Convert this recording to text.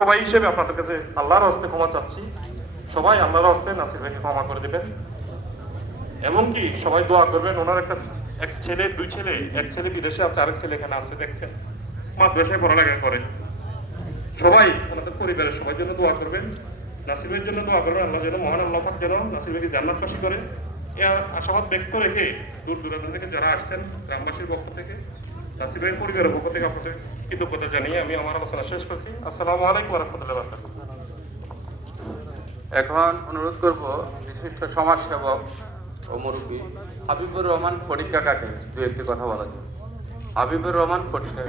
সবাই হিসেবে আপনাদের কাছে আল্লাহর হস্তে ক্ষমা চাচ্ছি। সবাই আল্লাহর হস্তে নাসির ভাইকে ক্ষমা করে দেবেন। এমনকি সবাই দোয়া করবেন, ওনার একটা, এক ছেলে, দুই ছেলে, এক ছেলে বিদেশে আছে, আরেক ছেলে এখানে আছে, দেখছেন। মাদ্রাসায় পড়ালেখা করে। সবাই ওনাদের পরিবারের সবাই জন্য দোয়া করবেন। নাসির ভাইয়ের জন্য দোয়া করবেন, আল্লাহ যেন মহান আল্লাহ যেন নাসির ভাইকে জান্নাতবাসী করে। আশাবাদ ব্যক্ত রেখে দূর দূরান্ত থেকে যারা আসছেন, গ্রামবাসীর পক্ষ থেকে, নাসির ভাইয়ের পরিবারের পক্ষ থেকে আপনাদের কৃতজ্ঞতা জানিয়ে আমি আমার আলোচনা শেষ করছি। আসসালামু আলাইকুম রহমতুল্লাহ এখন অনুরোধ করব বিশিষ্ট সমাজসেবক ও মুরব্বী হাবিবুর রহমান পরীক্ষা কাকে? দু একটি কথা বলা যায় হাবিবুর রহমান পরীক্ষা